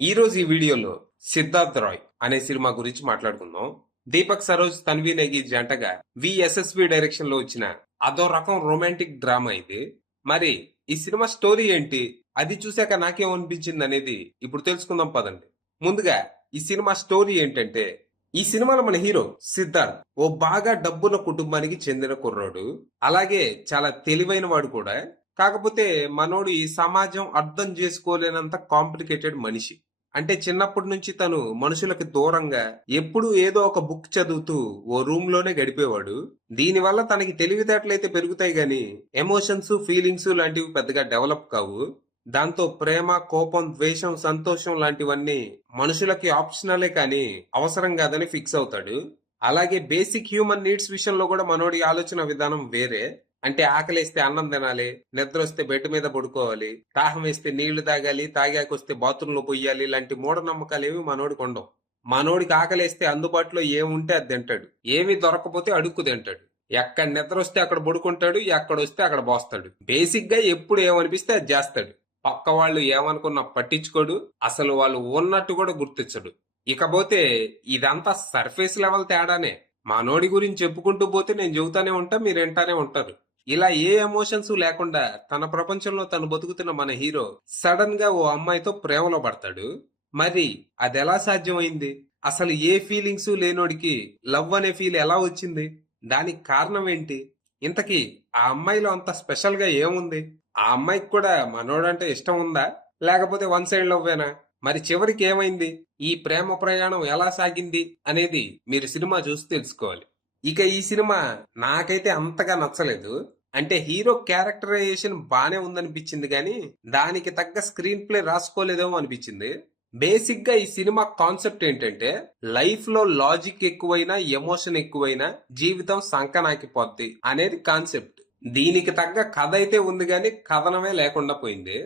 ఈ రోజు ఈ వీడియోలో సిద్ధార్థ్ రాయ్ అనే సినిమా గురించి మాట్లాడుకుందాం. దీపక్ సరోజ్, తన్వి నేగి జంటగా విఎస్ఎస్వి డైరెక్షన్ లో వచ్చిన అదో రకం రొమాంటిక్ డ్రామా ఇది. మరి ఈ సినిమా స్టోరీ ఏంటి, అది చూశాక నాకేమనిపించింది అనేది ఇప్పుడు తెలుసుకుందాం పదండి. ముందుగా ఈ సినిమా స్టోరీ ఏంటంటే, ఈ సినిమాలో మన హీరో సిద్ధార్థ్ ఓ బాగా డబ్బున్న కుటుంబానికి చెందిన కుర్రాడు. అలాగే చాలా తెలివైన వాడు కూడా. కాకపోతే మనోడు ఈ సమాజం అర్థం చేసుకోలేనంత కాంప్లికేటెడ్ మనిషి. అంటే చిన్నప్పటి నుంచి తను మనుషులకి దూరంగా ఎప్పుడూ ఏదో ఒక బుక్ చదువుతూ ఓ రూమ్ లోనే గడిపేవాడు. దీనివల్ల తనకి తెలివితేటలైతే పెరుగుతాయి గాని ఎమోషన్స్, ఫీలింగ్స్ లాంటివి పెద్దగా డెవలప్ కావు. దాంతో ప్రేమ, కోపం, ద్వేషం, సంతోషం లాంటివన్నీ మనుషులకి ఆప్షనలే కానీ అవసరం కాదని ఫిక్స్ అవుతాడు. అలాగే బేసిక్ హ్యూమన్ నీడ్స్ విషయంలో కూడా మనోడి ఆలోచన విధానం వేరే. అంటే ఆకలేస్తే అన్నం తినాలి, నిద్ర వస్తే బెడ్ మీద పడుకోవాలి, దాహం వేస్తే నీళ్లు తాగాలి, తాగాకొస్తే బాత్రూంలో పొయ్యాలి, ఇలాంటి మూఢనమ్మకాలు ఏమి మనోడికి ఉండవు. మనోడికి ఆకలేస్తే అందుబాటులో ఏముంటే అది తింటాడు, ఏమి దొరకపోతే అడుక్కు తింటాడు. ఎక్కడ నిద్ర వస్తే అక్కడ పడుకుంటాడు, ఎక్కడ వస్తే అక్కడ బోస్తాడు. బేసిక్ గా ఎప్పుడు ఏమనిపిస్తే అది చేస్తాడు. పక్క వాళ్ళు ఏమనుకున్నా పట్టించుకోడు, అసలు వాళ్ళు ఉన్నట్టు కూడా గుర్తించడు. ఇకపోతే ఇదంతా సర్ఫేస్ లెవెల్ తేడానే. మనోడి గురించి చెప్పుకుంటూ పోతే నేను చెబుతానే ఉంటా, మీరు వింటానే ఉంటారు. ఇలా ఏ ఎమోషన్స్ లేకుండా తన ప్రపంచంలో తను బతుకుతున్న మన హీరో సడన్ గా ఓ అమ్మాయితో ప్రేమలో పడతాడు. మరి అది ఎలా సాధ్యమైంది? అసలు ఏ ఫీలింగ్స్ లేనోడికి లవ్ అనే ఫీల్ ఎలా వచ్చింది? దానికి కారణం ఏంటి? ఇంతకీ ఆ అమ్మాయిలో అంత స్పెషల్ గా ఏముంది? ఆ అమ్మాయికి కూడా మనోడంటే ఇష్టం ఉందా, లేకపోతే వన్ సైడ్ లవ్వేనా? మరి చివరికి ఏమైంది? ఈ ప్రేమ ప్రయాణం ఎలా సాగింది అనేది మీరు సినిమా చూసి తెలుసుకోవాలి. ఇక ఈ సినిమా నాకైతే అంతగా నచ్చలేదు. అంటే హీరో క్యారెక్టరైజేషన్ బానే ఉందనిపించింది కానీ దానికి తగ్గ స్క్రీన్ ప్లే రాసుకోలేదేమో అనిపించింది. బేసిక్ గా ఈ సినిమా కాన్సెప్ట్ ఏంటంటే, లైఫ్ లో లాజిక్ ఎక్కువైనా, ఎమోషన్ ఎక్కువైనా జీవితం సంకనాకిపోద్ది అనేది కాన్సెప్ట్. దీనికి తగ్గ కథ అయితే ఉంది కానీ కథనమే లేకుండా పోయింది.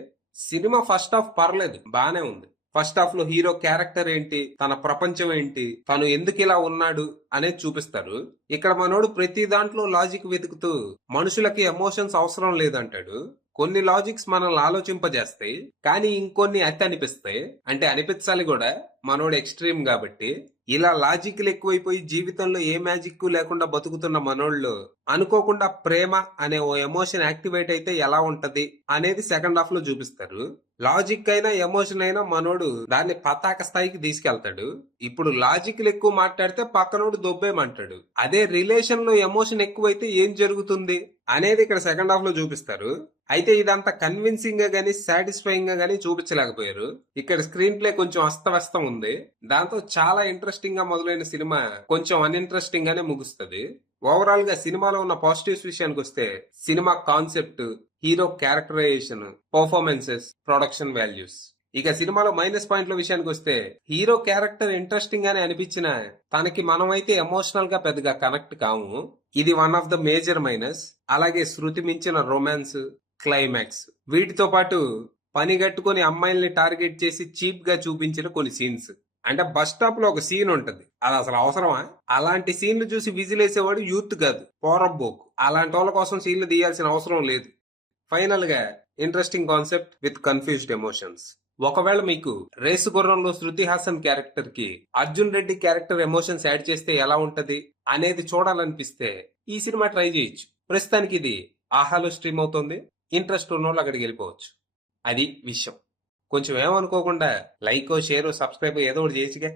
సినిమా ఫస్ట్ హాఫ్ పర్లేదు, బానే ఉంది. ఫస్ట్ హాఫ్ లో హీరో క్యారెక్టర్ ఏంటి, తన ప్రపంచం ఏంటి, తను ఎందుకు ఇలా ఉన్నాడు అనేది చూపిస్తారు. ఇక్కడ మనోడు ప్రతి దాంట్లో లాజిక్ వెతుకుతూ మనుషులకి ఎమోషన్స్ అవసరం లేదంటాడు. కొన్ని లాజిక్స్ మనల్ని ఆలోచింపజేస్తాయి, కానీ ఇంకొన్ని అతి అనిపిస్తాయి. అంటే అనిపించాలి కూడా, మనోడు ఎక్స్ట్రీమ్ కాబట్టి. ఇలా లాజిక్లు ఎక్కువైపోయి జీవితంలో ఏ మ్యాజిక్ లేకుండా బతుకుతున్న మనోళ్ళు అనుకోకుండా ప్రేమ అనే ఓ ఎమోషన్ యాక్టివేట్ అయితే ఎలా ఉంటది అనేది సెకండ్ హాఫ్ లో చూపిస్తారు. లాజిక్ అయినా ఎమోషన్ అయినా మనోడు దాన్ని పతాక స్థాయికి తీసుకెళ్తాడు. ఇప్పుడు లాజిక్లు ఎక్కువ మాట్లాడితే పక్కనోడు దొబ్బేమంటాడు. అదే రిలేషన్ లో ఎమోషన్ ఎక్కువైతే ఏం జరుగుతుంది అనేది ఇక్కడ సెకండ్ హాఫ్ లో చూపిస్తారు. అయితే ఇదంతా కన్విన్సింగ్ గా గానీ, సాటిస్ఫైయింగ్ గా గానీ చూపించలేకపోయారు. ఇక్కడ స్క్రీన్ ప్లే కొంచెం అస్తవ్యస్తం ఉంది. దాంతో చాలా ఇంట్రెస్టింగ్ గా మొదలైన సినిమా కొంచెం అన్ఇంట్రెస్టింగ్ గానే ముగుస్తుంది. ఓవరాల్ గా సినిమాలో ఉన్న పాజిటివ్స్ విషయానికి వస్తే, cinema concept, hero characterisation, performances, production values. ఇక సినిమాలో మైనస్ పాయింట్ల విషయానికి వస్తే, హీరో క్యారెక్టర్ ఇంట్రెస్టింగ్ గానే అనిపించిన తనకి మనమైతే ఎమోషనల్ గా పెద్దగా కనెక్ట్ కాము. ఇది one of the major minus. అలాగే శృతి మించిన రొమాన్స్, క్లైమాక్స్, వీటితో పాటు పని గట్టుకుని అమ్మాయిల్ని టార్గెట్ చేసి చీప్ గా చూపించిన కొన్ని సీన్స్. అంటే బస్ స్టాప్ లో ఒక సీన్ ఉంటది, అది అసలు అవసరమా? అలాంటి సీన్లు చూసి విజిలేసేవాడు యూత్ కాదు, పోరబ్బోకు. అలాంటి వాళ్ళ కోసం సీన్లు తీయాల్సిన అవసరం లేదు. ఫైనల్ గా interesting concept with confused emotions. ఒకవేళ మీకు రేసు గుర్రంలో శృతి హాసన్ క్యారెక్టర్ కి Arjun Reddy character emotions add చేస్తే ఎలా ఉంటది అనేది చూడాలనిపిస్తే ఈ సినిమా ట్రై చేయొచ్చు. ప్రస్తుతానికి ఇది ఆహాలో స్ట్రీమ్ అవుతుంది. ఇంట్రెస్ట్ ఉన్న వాళ్ళు అక్కడికి వెళ్ళిపోవచ్చు. అది విషయం. కొంచెం ఏమనుకోకుండా లైక్, షేర్, సబ్స్క్రైబ్ ఏదో ఒకటి చేయొచ్చుగా.